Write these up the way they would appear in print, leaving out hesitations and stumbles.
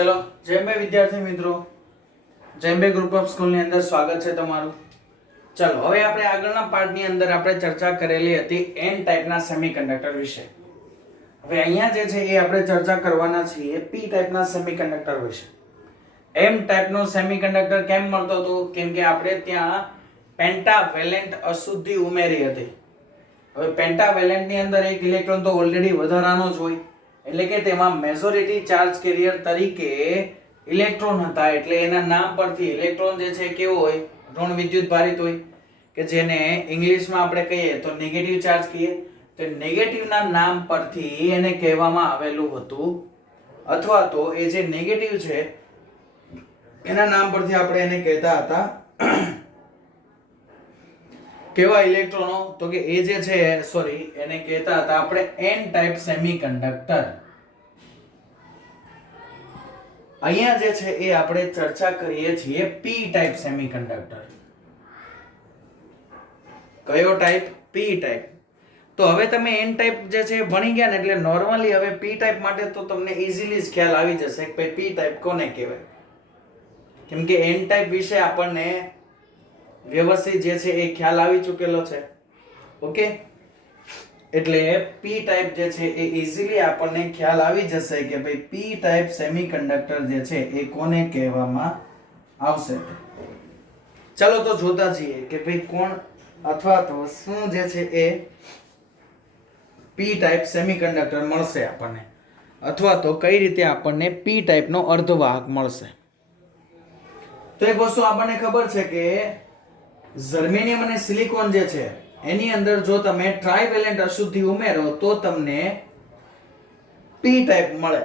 चलो जेएमबी विद्यार्थी मित्रों जेएमबी ग्रुप ऑफ स्कूल ની અંદર સ્વાગત છે તમારું। ચલો હવે આપણે આગળના પાઠની અંદર આપણે ચર્ચા કરેલી હતી એન ટાઈપના સેમીકન્ડક્ટર વિશે। હવે અહીંયા જે છે એ આપણે ચર્ચા કરવાના છીએ પી ટાઈપના સેમીકન્ડક્ટર વિશે। એમ ટાઈપનો સેમીકન્ડક્ટર કેમ મળતો હતો? કેમ કે આપણે ત્યાં પેન્ટાવેલેન્ટ અશુદ્ધિ ઉમેરી હતી। હવે પેન્ટાવેલેન્ટની અંદર એક ઇલેક્ટ્રોન તો ઓલરેડી વધારાનો જ હોય, એટલે કે તેમાં મેજોરિટી ચાર્જ કેરિયર તરીકે ઇલેક્ટ્રોન હતા, એટલે એના નામ પરથી ઇલેક્ટ્રોન જે છે કેવો હોય? ઋણ વિદ્યુત ભારિત હોય, કે જેને ઇંગ્લિશમાં આપણે કહીએ તો નેગેટિવ ચાર્જ કહીએ। તો નેગેટિવના નામ પરથી એને કહેવામાં આવેલું હતું, અથવા તો એ જે નેગેટિવ છે એના નામ પરથી આપણે એને કહેતા હતા કેવા ઇલેક્ટ્રોનો? તો કે એ જે છે એને કહેતા હતા આપણે એન ટાઈપ સેમીકન્ડક્ટર। અહીંયા જે છે એ આપણે ચર્ચા કરીએ છીએ પી ટાઈપ સેમીકન્ડક્ટર। કયો ટાઈપ? પી ટાઈપ। તો હવે તમે એન ટાઈપ જે છે ભણી ગયા ને, એટલે નોર્મલી હવે પી ટાઈપ માટે તો તમને ઈઝીલી જ ખ્યાલ આવી જશે કે ભાઈ પી ટાઈપ કોને કહેવાય। કેમ કે એન ટાઈપ વિશે આપણને વ્યવસ્થિત જે છે એ ખ્યાલ આવી ચૂકેલો છે। ઓકે, એટલે પી ટાઈપ જે છે એ ઈઝીલી આપણને ખ્યાલ આવી જશે કે ભાઈ પી ટાઈપ સેમીકન્ડક્ટર જે છે એ કોને કહેવામાં આવશે। ચલો તો જોતા જઈએ કે ભાઈ કોણ અથવા તો શું જે છે એ પી ટાઈપ સેમીકન્ડક્ટર મળશે આપણને, અથવા તો કઈ રીતે આપણને પી ટાઈપનો અર્ધવાહક મળશે। તો એક વસ્તુ આપણને ખબર છે કે જર્મેનિયમ અને સિલિકોન જે છે એની અંદર જો તમે ટ્રાઇવેલેન્ટ અશુદ્ધિ ઉમેરો તો તમને પી ટાઈપ મળે।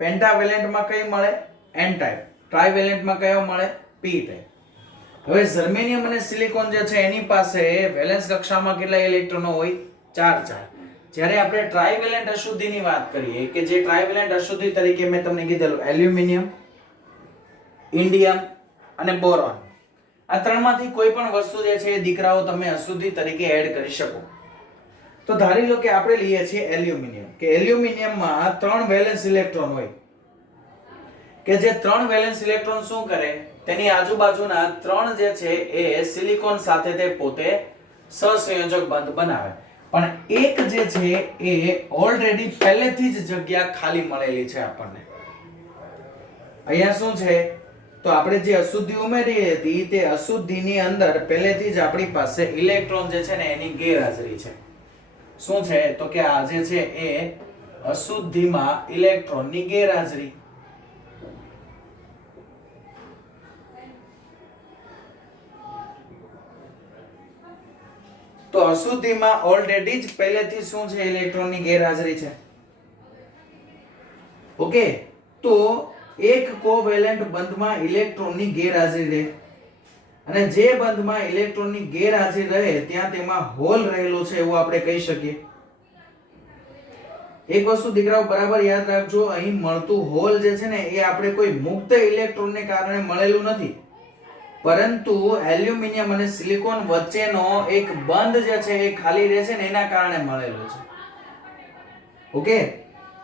પેન્ટાવેલેન્ટમાં કઈ મળે? N type. ટ્રાઇવેલેન્ટમાં કયો મળે? પી ટાઈપ। હવે જર્મેનિયમ અને સિલિકોન જે છે એની પાસે વેલેન્સ કક્ષામાં કેટલા ઇલેક્ટ્રોનો હોય? 4 4। જ્યારે આપણે ટ્રાઇવેલેન્ટ અશુદ્ધિની વાત કરીએ, કે જે ટ્રાઇવેલેન્ટ અશુદ્ધિ તરીકે મેં તમને કીધેલું એલ્યુમિનિયમ, ઇન્ડિયમ અને બોરોન, આ ત્રણમાંથી કોઈ પણ વસ્તુ જે છે એ દીકરાઓ તમે અશુદ્ધિ તરીકે એડ કરી શકો। તો ધારી લો કે આપણે લઈએ છીએ એલ્યુમિનિયમ, કે એલ્યુમિનિયમમાં 3 વેલેન્સ ઇલેક્ટ્રોન હોય, કે જે 3 વેલેન્સ ઇલેક્ટ્રોન શું કરે? તેની આજુબાજુના 3 જે છે એ સિલિકોન સાથે તે પોતે સહસંયોજક બંધ બનાવે, પણ એક જે છે એ ઓલરેડી પહેલેથી જ જગ્યા ખાલી મળેલી છે આપણને। અહીંયા શું છે? તો આપણે જે અશુદ્ધિ ઉમેરી હતી તે અશુદ્ધિની અંદર પહેલેથી જ આપણી પાસે ઇલેક્ટ્રોન જે છે ને એની ગેરહાજરી છે। શું છે? તો કે આ જે છે એ અશુદ્ધિમાં ઇલેક્ટ્રોનની ગેરહાજરી। તો અશુદ્ધિમાં ઓલરેડી જ પહેલેથી શું છે? ઇલેક્ટ્રોનની ગેરહાજરી છે। ઓકે, તો એક કોવેલેન્ટ બંધમાં ઇલેક્ટ્રોનની ગેરહાજરી રહે, અને જે બંધમાં ઇલેક્ટ્રોનની ગેરહાજરી રહે ત્યાં તેમાં હોલ રહેલો છે એવું આપણે કહી શકીએ। એક વસ્તુ દીકરાઓ બરાબર યાદ રાખજો, અહીં મળતું હોલ જે છે ને એ આપણે કોઈ મુક્ત ઇલેક્ટ્રોનને કારણે મળેલું નથી, પરંતુ એલ્યુમિનિયમ અને સિલિકોન વચ્ચેનો એક બંધ જે છે એ ખાલી રહે છે ને એના કારણે મળેલું છે। ઓકે,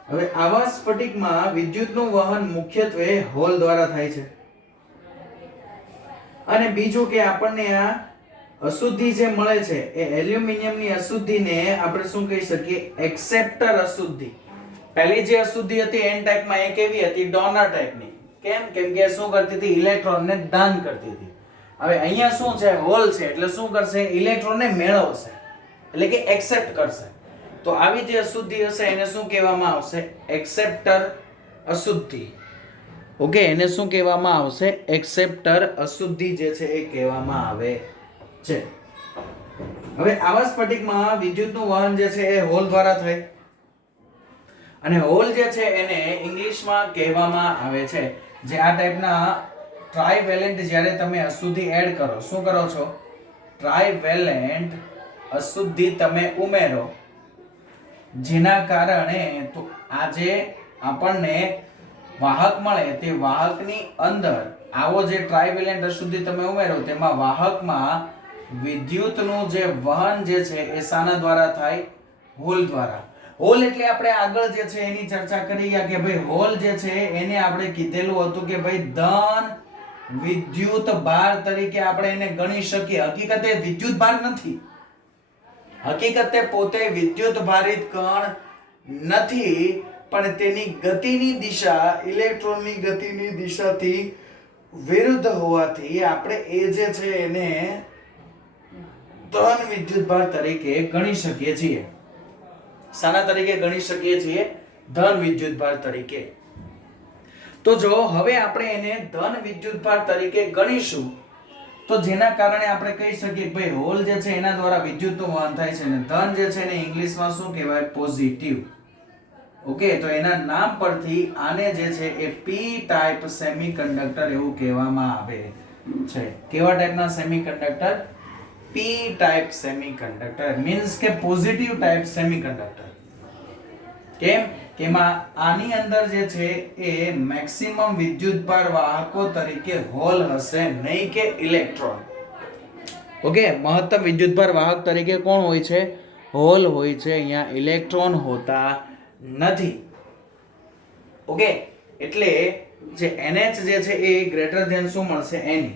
હવે આવા સ્ફટિકમાં વિદ્યુતનું વહન મુખ્યત્વે હોલ દ્વારા થાય છે। અને બીજું કે આપણને આ અશુદ્ધિ જે મળે છે એ એલ્યુમિનિયમની અશુદ્ધિને આપણે શું કહી શકીએ? એક્સેપ્ટર અશુદ્ધિ। પહેલી જે અશુદ્ધિ હતી એન ટાઈપમાં એ કેવી હતી? ડોનર ટાઈપની। કેમ? કેમ કે શું કરતી હતી? ઇલેક્ટ્રોનને દાન કરતી હતી। હવે અહીંયા શું છે? હોલ છે, એટલે શું કરશે? ઇલેક્ટ્રોનને મેળવશે, એટલે કે એક્સેપ્ટ કરશે। તો આવી જે અશુદ્ધિ હશે એને શું કહેવામાં આવશે? એક્સેપ્ટર અશુદ્ધિ। ઓકે, એને શું કહેવામાં આવશે? એક્સેપ્ટર અશુદ્ધિ જે છે એ કહેવામાં આવે છે। હવે આવા સ્ફટિકમાં વિદ્યુતનું વહન જે છે એ હોલ દ્વારા થાય, અને હોલ જે છે એને ઇંગ્લિશમાં કહેવામાં આવે છે, જે આ ટાઈપના ટ્રાઇવેલેન્ટ જ્યારે તમે અશુદ્ધિ એડ કરો, શું કરો છો? ટ્રાઇવેલેન્ટ અશુદ્ધિ તમે ઉમેરો, જેના કારણે તો આજે આપણને વાહક મળે, તે વાહકની અંદર આવો જે ટ્રાઇવેલેન્ટ અશુદ્ધિ તમે ઉમેરો તેમાં વાહકમાં વિદ્યુતનું જે વહન જે છે એ શાના દ્વારા થાય? હોલ દ્વારા। હોલ એટલે આપણે આગળ જે છે એની ચર્ચા કરી ગયા કે ભાઈ હોલ જે છે એને આપણે કીધેલું હતું કે ભાઈ ધન વિદ્યુત ભાર તરીકે આપણે એને ગણી શકીએ. હકીકતે વિદ્યુત ભાર નથી, હકીકતે પોતે વિદ્યુત ભારિત કણ નથી, પણ તેની ગતિની દિશા ઇલેક્ટ્રોનની ગતિની દિશાથી વિરુદ્ધ હોવાથી આપણે એ જે છે એને ધન વિદ્યુત ભાર તરીકે ગણી શકીએ છીએ. શાના તરીકે ગણી શકીએ છીએ? ધન વિદ્યુત ભાર તરીકે. તો જો હવે આપણે એને ધન વિદ્યુત ભાર તરીકે ગણીશું તો જેના કારણે આપણે કહી શકીએ કે ભાઈ હોલ જે છે એના દ્વારા વિદ્યુતનું વહન થાય છે અને ધન જે છે એને ઇંગ્લિશમાં શું કહેવાય? પોઝિટિવ. ઓકે, તો એના નામ પરથી આને જે છે એ પી ટાઈપ સેમીકન્ડક્ટર એવું કહેવામાં આવે છે. કેવા ટાઈપના સેમીકન્ડક્ટર? પી ટાઈપ સેમીકન્ડક્ટર મીન્સ કે પોઝિટિવ ટાઈપ સેમીકન્ડક્ટર. કેમ? કેમાં આની અંદર જે છે એ મેક્સિમમ વિદ્યુતભાર વાહકો તરીકે હોલ હશે, નહીં કે ઇલેક્ટ્રોન. ઓકે, મહત્તમ વિદ્યુતભાર વાહક તરીકે કોણ હોય છે? હોલ હોય છે. અહીંયા ઇલેક્ટ્રોન હોતા નથી. ઓકે, એટલે જે NH જે છે એ ગ્રેટર ધેન શું મળશે? Ni.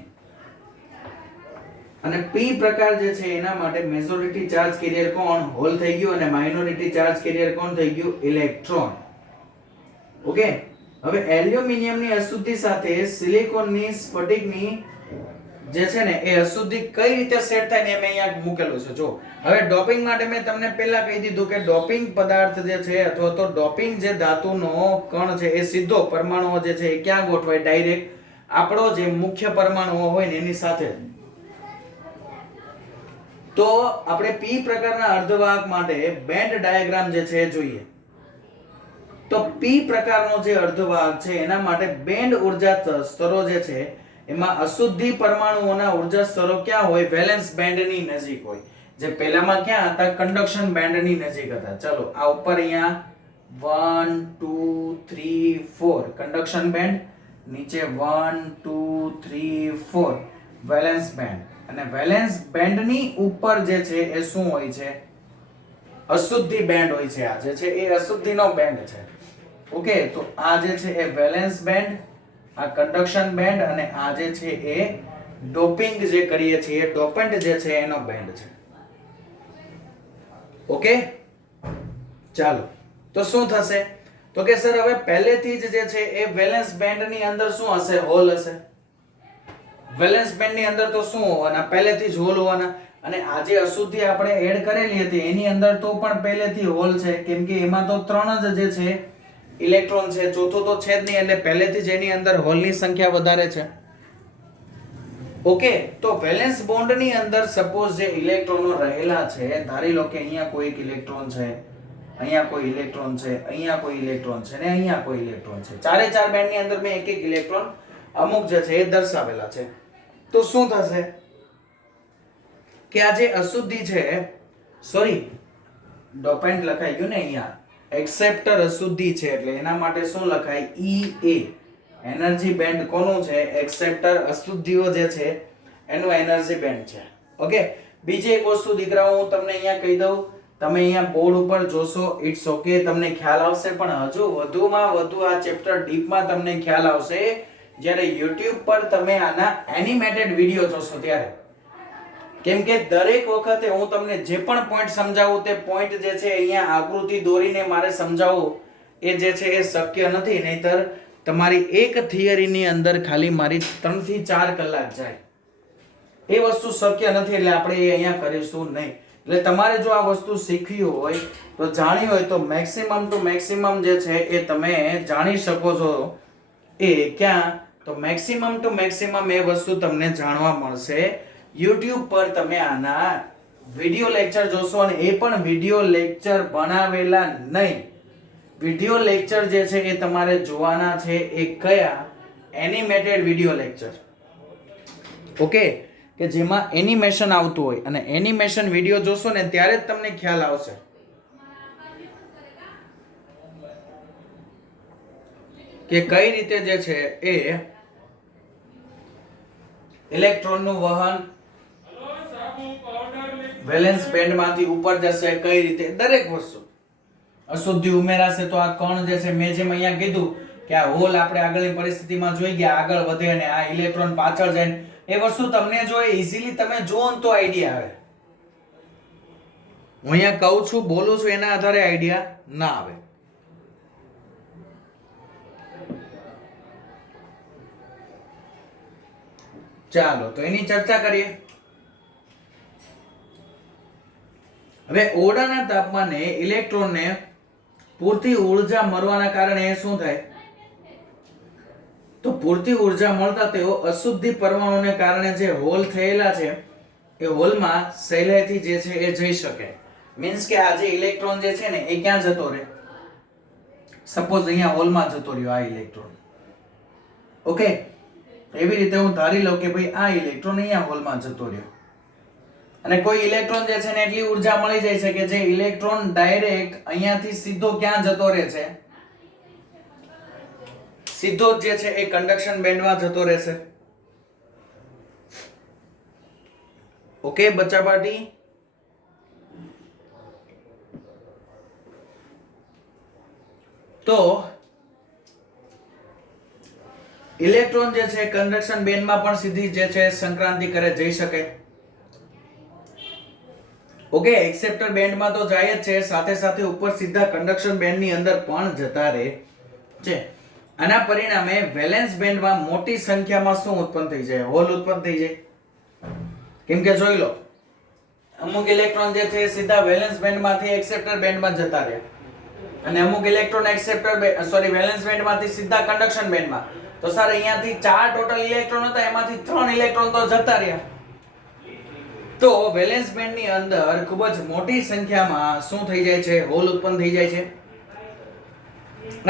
અને P પ્રકાર જે છે એના માટે મેજોરિટી ચાર્જ કેરિયર કોણ? હોલ થઈ ગયું, અને માઇનોરિટી ચાર્જ કેરિયર કોણ થઈ ગયું? ઇલેક્ટ્રોન. ઓકે, હવે એલ્યુમિનિયમની અશુદ્ધિ સાથે સિલિકોનની સ્ફટિકની જે છે ને એ અશુદ્ધિ કઈ રીતે સેટ થાય ને મેં અહીંયા મૂકેલું છે. જો હવે ડોપિંગ માટે મેં તમને પહેલા કહી દીધું કે ડોપિંગ પદાર્થ જે છે અથવા તો ડોપિંગ જે ધાતુનો કણ છે એ સીધો પરમાણુઓ જે છે એ ક્યાં ગોઠવાય? ડાયરેક્ટ આપણો જે મુખ્ય પરમાણુઓ હોય ને એની સાથે. તો આપણે P પ્રકારના અર્ધવાહક માટે બેન્ડ ડાયાગ્રામ જે છે એ જોઈએ. તો P પ્રકારનો જે અર્ધવાહક છે એના માટે બેન્ડ ઊર્જા સ્તરો જે છે એમાં અશુદ્ધિ પરમાણુઓના ઊર્જા સ્તરો ક્યાં હોય? વેલેન્સ બેન્ડની નજીક હોય. જે પહેલામાં ક્યાં હતા? કન્ડક્શન બેન્ડની નજીક હતા. ચલો આ ઉપર અહીંયા 1 2 3 4 કન્ડક્શન બેન્ડ, નીચે 1 2 3 4 વેલેન્સ બેન્ડ, અને વેલેન્સ બેન્ડની ઉપર જે છે એ શું હોય છે? અશુદ્ધિ બેન્ડ હોય છે. આ જે છે એ અશુદ્ધિનો બેન્ડ છે. ઓકે, તો આ જે છે એ વેલેન્સ બેન્ડ, આ કન્ડક્શન બેન્ડ, અને આ જે છે એ ડોપિંગ જે કરીએ છીએ ડોપન્ટ જે છે એનો બેન્ડ છે. ઓકે, ચાલો તો શું થશે? તો કે સર હવે પહેલેથી જ જે છે એ વેલેન્સ બેન્ડની અંદર શું હશે? હોલ હશે. વેલેન્સ બેન્ડની અંદર તો શું હોવાના? પહેલેથી જ હોલ હોવાના. અને આ જે અશુદ્ધિ આપણે એડ કરેલી હતી એની અંદર તો પણ પહેલેથી હોલ છે, કેમ કે એમાં તો 3 જ જે છે ઇલેક્ટ્રોન છે, ચોથો તો છે જ નહીં, એટલે પહેલેથી જ એની અંદર હોલની સંખ્યા વધારે છે. ઓકે, તો વેલેન્સ બોન્ડની અંદર સપોઝ જે ઇલેક્ટ્રોનો રહેલા છે, ધારી લો કે અહીંયા કોઈ ઇલેક્ટ્રોન છે, અહીંયા કોઈ ઇલેક્ટ્રોન છે, અહીંયા કોઈ ઇલેક્ટ્રોન છે, ને અહીંયા કોઈ ઇલેક્ટ્રોન છે. ચારે ચાર બેન્ડની અંદર મેં એક એક ઇલેક્ટ્રોન અમુક જે છે એ દર્શાવેલા છે. તો શું થશે કે આ જે અશુદ્ધિ છે, સોરી ડોપન્ટ લખાઈ ગયું ને અહીંયા, એક્સેપ્ટર અશુદ્ધિ છે એટલે એના માટે શું લખાય? EA. એનર્જી બેન્ડ કોનું છે? એક્સેપ્ટર અશુદ્ધિઓ જે છે એનું એનર્જી બેન્ડ છે. ઓકે, બીજી એક વસ્તુ દીકરાઓ હું તમને અહીંયા કહી દઉં, તમે અહીંયા બોર્ડ ઉપર જોશો, ઇટ્સ ઓકે, તમને ખ્યાલ આવશે, પણ હજુ વધુમાં વધુ આ ચેપ્ટર ડીપમાં તમને ખ્યાલ આવશે જ્યારે YouTube પર તમે આના એનિમેટેડ વિડિયો જોશો ત્યારે. કેમ કે દરેક વખતે હું તમને જે પણ પોઈન્ટ સમજાવું તે પોઈન્ટ જે છે અહીંયા આકૃતિ દોરીને મારે સમજાવવું એ જે છે એ શક્ય નથી, નહીતર તમારી એક થિયરીની અંદર ખાલી મારી 3 થી 4 કલાક જાય. એ વસ્તુ શક્ય નથી, એટલે આપણે એ અહીંયા કરીશું નહીં. એટલે તમારે જો આ વસ્તુ શીખવી હોય તો જાણવી હોય તો મેક્સિમમ ટુ મેક્સિમમ જે છે એ તમે જાણી શકો છો. એ ક્યાં? તો મેક્સિમમ ટુ મેક્સિમમ એ વસ્તુ તમને જાણવા મળશે YouTube પર. તમે આના વિડિયો લેક્ચર જોશો, અને એ પણ વિડિયો લેક્ચર બનાવેલા નહીં. વિડિયો લેક્ચર જે છે એ તમારે જોવાના છે એ કયા? Animated video lecture. ઓકે, કે જેમાં એનિમેશન આવતું હોય, અને એનિમેશન વિડિયો જોશો ને ત્યારે જ તમને ખ્યાલ આવશે કે કઈ રીતે જે છે એ ઇલેક્ટ્રોનનું વહન વેલેન્સ બેન્ડમાંથી ઉપર જશે, કઈ રીતે, દરેક વસ્તુ. અશુદ્ધિ ઉમેરાશે તો આ કણ જે છે, મેં જેમ અહીંયા કીધું કે આ હોલ આપણે આગળની પરિસ્થિતિમાં જોઈ ગયા, આગળ વધે અને આ ઇલેક્ટ્રોન પાછળ જાય, એ વસ્તુ તમને જો ઈઝીલી તમે જુઓ ને તો આઈડિયા આવે. હું અહીંયા કહું છું, બોલું છું, એના આધારે આઈડિયા ના આવે. ચાલો તો એની ચર્ચા કરીએ. હવે ઓરડાના તાપમાને ઇલેક્ટ્રોનને પૂરતી ઊર્જા મળવાના કારણે શું થાય? તો પૂરતી ઊર્જા મળતા તેઓ અશુદ્ધિ પરમાણુને કારણે જે હોલ થયેલા છે એ હોલમાં સહેલાઈથી જે છે એ જઈ શકે. મીન્સ કે આ જે ઇલેક્ટ્રોન જે છે ને એ ક્યાં જતો રહે? સપોઝ અહીંયા હોલમાં જતો રહ્યો આ ઇલેક્ટ્રોન. ઓકે, એવી રીતે હું ધારી લઉં કે ભાઈ આ ઇલેક્ટ્રોન અહીંયા હોલમાં જતો રહ્યો અને કોઈ ઇલેક્ટ્રોન જે છે ને એટલી ઊર્જા મળી જાય છે કે જે ઇલેક્ટ્રોન ડાયરેક્ટ અહીંયાથી સીધો ક્યાં જતો રહે છે? સીધો જે છે એ કન્ડક્શન બેન્ડમાં જતો રહેશે. ઓકે બચ્ચા પાર્ટી, તો ઇલેક્ટ્રોન જે છે કન્ડક્શન બેન્ડમાં પણ સીધી જે છે સંક્રાંતિ કરે જઈ શકે. ઓકે, એક્સેપ્ટર બેન્ડમાં તો જાય જ છે, સાથે સાથે ઉપર સીધા કન્ડક્શન બેન્ડની અંદર પણ જતા રહે છે. આના પરિણામે વેલેન્સ બેન્ડમાં મોટી સંખ્યામાં શું ઉત્પન્ન થઈ જાય? હોલ ઉત્પન્ન થઈ જાય. કેમ કે જોઈ લો, અમુક ઇલેક્ટ્રોન જે છે સીધા વેલેન્સ બેન્ડમાંથી એક્સેપ્ટર બેન્ડમાં જતા રહ્યા અને અમુક ઇલેક્ટ્રોન વેલેન્સ બેન્ડમાંથી સીધા કન્ડક્શન બેન્ડમાં. તો સર અહીંયાથી 4 ટોટલ ઇલેક્ટ્રોન હતા, એમાંથી 3 ઇલેક્ટ્રોન તો જતા રહ્યા. તો વેલેન્સ બેન્ડની અંદર ખૂબ જ મોટી સંખ્યામાં શું થઈ જાય છે? હોલ ઉત્પન્ન થઈ જાય છે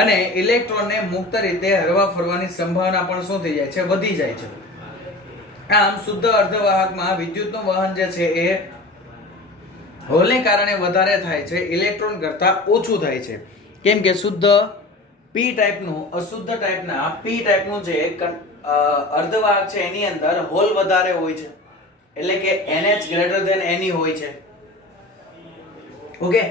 અને ઇલેક્ટ્રોનને મુક્ત રીતે હરવા ફરવાની સંભાવના પણ શું થઈ જાય છે? વધી જાય છે. આમ શુદ્ધ અર્ધવાહકમાં વિદ્યુતનું વહન જે છે એ હોલને કારણે વધારે થાય છે, ઇલેક્ટ્રોન કરતા ઓછું થાય છે. કેમ કે શુદ્ધ p ટાઈપનું, અશુદ્ધ ટાઈપના p ટાઈપનું જે અર્ધવાહક છે એની અંદર હોલ વધારે હોય છે, એટલે કે NH હોય છે. ઓકે,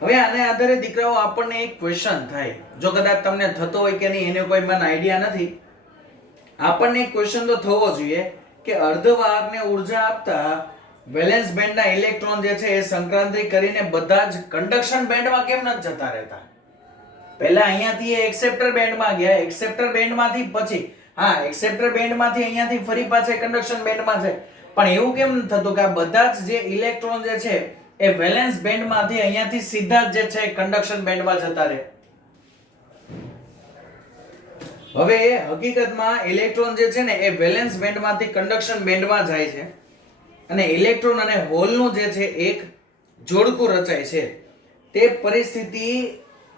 હવે આને આધારે દીકરાઓ આપણને એક ક્વેશ્ચન થાય, જો કદાચ તમને થતો હોય કે નહીં એને કોઈ મને આઈડિયા નથી, આપણને એક ક્વેશ્ચન તો થવો જોઈએ કે અર્ધવાહકને ઊર્જા આપતા વેલેન્સ બેન્ડના ઇલેક્ટ્રોન જે છે એ સંક્રાંતિ કરીને બધા જ કન્ડક્શન બેન્ડમાં કેમ નથી જતા રહેતા? પહેલા અહીંયાથી એક્સેપ્ટર બેન્ડમાં ગયા, એક્સેપ્ટર બેન્ડમાંથી પછી એક્સેપ્ટર બેન્ડમાંથી અહીંયાથી ફરી પાછા કન્ડક્શન બેન્ડમાં છે, પણ એવું કેમ નથી થતું કે આ બધા જ જે ઇલેક્ટ્રોન જે છે એ વેલેન્સ બેન્ડમાંથી અહીંયાથી સીધા જે છે કન્ડક્શન બેન્ડમાં જતા રહે? હવે હકીકતમાં ઇલેક્ટ્રોન જે છે ને એ વેલેન્સ બેન્ડમાંથી કન્ડક્શન બેન્ડમાં જાય છે અને ઇલેક્ટ્રોન અને હોલનું જે છે એક જોડકું રચાય છે. તે પરિસ્થિતિ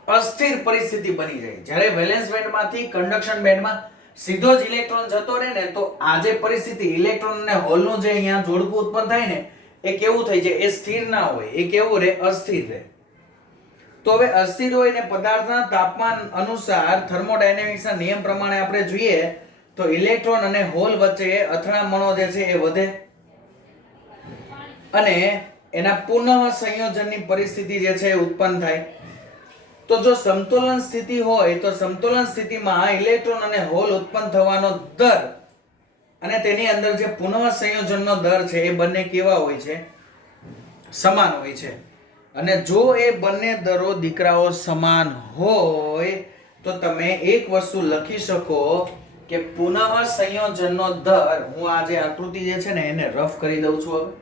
અસ્થિર પરિસ્થિતિ બની જાય. જ્યારે વેલેન્સ બેન્ડમાંથી કન્ડક્શન બેન્ડમાં સીધો જ ઇલેક્ટ્રોન જતો રહે ને, તો આ જે પરિસ્થિતિ ઇલેક્ટ્રોન અને હોલનું જે અહીંયા જોડકું ઉત્પન્ન થાય ને એ કેવું થઈ જાય? એ સ્થિર ના હોય, એ કેવું રહે? અસ્થિર રહે. તો હવે અસ્થિર હોય ને પદાર્થના તાપમાન અનુસાર થર્મોડાયનેમિક્સના નિયમ પ્રમાણે આપણે જોઈએ તો ઇલેક્ટ્રોન અને હોલ વચ્ચે અથડામણો જે છે એ વધે અને એના પુનઃ સંયોજનની પરિસ્થિતિ જે છે એ ઉત્પન્ન થાય. તો જો સમતોલન સ્થિતિ હોય તો સમતોલન સ્થિતિમાં ઇલેક્ટ્રોન અને હોલ ઉત્પન્ન થવાનો દર અને તેની અંદર જે પુનઃ સંયોજનનો દર છે એ બંને કેવા હોય છે? સમાન હોય છે. અને જો એ બંને દરો દીકરાઓ સમાન હોય તો તમે એક વસ્તુ લખી શકો કે પુનઃ સંયોજનનો દર, હું આ જે આકૃતિ જે છે ને એને રફ કરી દઉં છું હવે.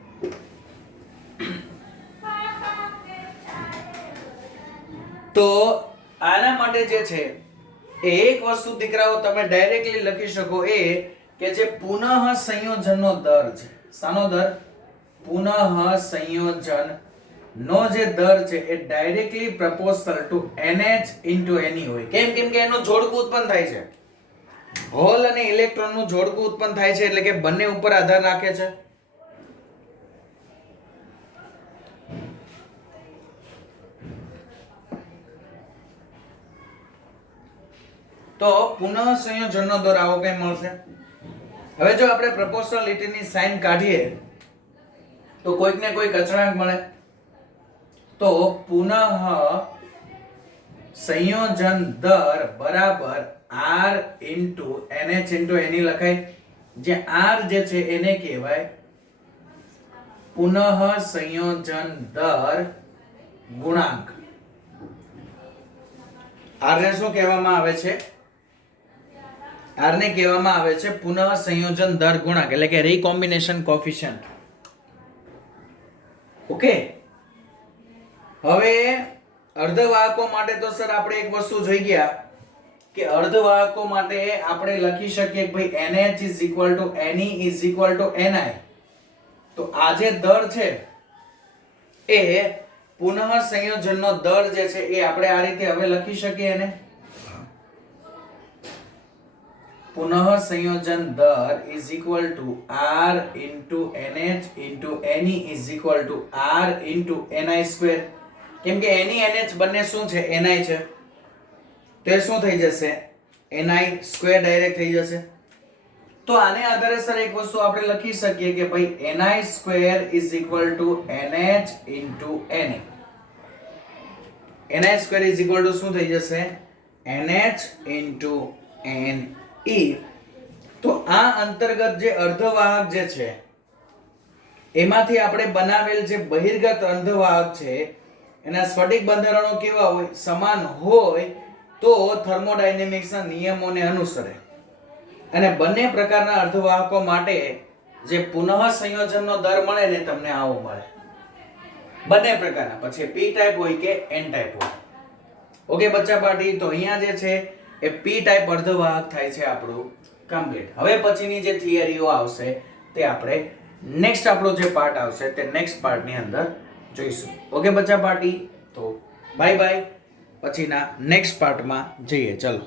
તો આના માટે જે છે એ એક વસ્તુ દીકરાઓ તમે ડાયરેક્ટલી લખી શકો એ કે જે પુનઃ સંયોજનનો દર છે. શાનો દર? પુનઃ સંયોજન નો જે દર છે એ directly proportional to NH into Ne હોય. કેમ કે એનું જોડકું ઉત્પન્ન થાય છે, હોલ અને ઇલેક્ટ્રોન નું જોડકું ઉત્પન્ન થાય છે, એટલે કે બંને ઉપર આધાર રાખે છે. તો પુનઃ સંયોજનનો દર આવો કઈ મળશે. હવે જો આપણે પ્રોપોર્શનાલિટીની સાઇન કાઢીએ તો કોઈક ને કોઈક અચળાંક મળે. તો પુનઃ સંયોજન દર બરાબર R into NH into NE લખાય. જે R જે છે એને કહેવાય પુનઃ સંયોજન દર ગુણાંક. R ને શું કહેવામાં આવે છે? R ને કહેવામાં આવે છે પુનઃ સંયોજન દર ગુણાંક એટલે કે રીકોમ્બિનેશન કોએફિશિયન્ટ. ઓકે. હવે અર્ધવાહકો માટે તો સર આપણે એક વસ્તુ જોઈ ગયા કે અર્ધવાહકો માટે આપણે લખી શકીએ કે ભાઈ NH NE NI. તો આ જે દર છે એ પુનઃ સંયોજનનો દર જે છે એ આપણે આ રીતે હવે લખી શકીએ એને પુનઃ સંયોજન દર is equal to R into NH into NE is equal to R into NI square. કેમ કે NE NH બંને શું છે? NI છે. તો એ શું થઈ જશે? NI સ્ક્વેર ડાયરેક્ટ થઈ જશે. તો આને આધારે સર એક વસ્તુ આપણે લખી શકીએ કે ભાઈ NI square is equal to NH into NE. NI square is equal to શું થઈ જશે? NH into NE. તો આ અંતર્ગત જે અર્ધવાહક જે છે એમાંથી આપણે બનાવેલ જે બહિર્ગત અર્ધવાહક છે એના સ્ફટિક બંધારણો કેવા હોય? સમાન હોય તો થર્મોડાયનેમિક્સના નિયમોને અનુસરે. અને બંને પ્રકારના અર્ધવાહકો માટે જે પુનઃ સંયોજનનો દર મળે ને તમને આવો મળે. બંને પ્રકારના, પછી P ટાઈપ હોય કે N ટાઈપ હોય. ઓકે બચ્ચા પાર્ટી, તો અહીંયા જે છે એ P ટાઈપ અર્ધવાહક થાય છે આપણું કમ્પ્લીટ. હવે પછીની જે થિયરીઓ આવશે તે આપણે નેક્સ્ટ આપણો જે પાર્ટ આવશે તે નેક્સ્ટ પાર્ટની અંદર જોઈશું. ઓકે બચ્ચા પાર્ટી, તો બાય બાય, પછીના નેક્સ્ટ પાર્ટમાં જઈએ. ચલો.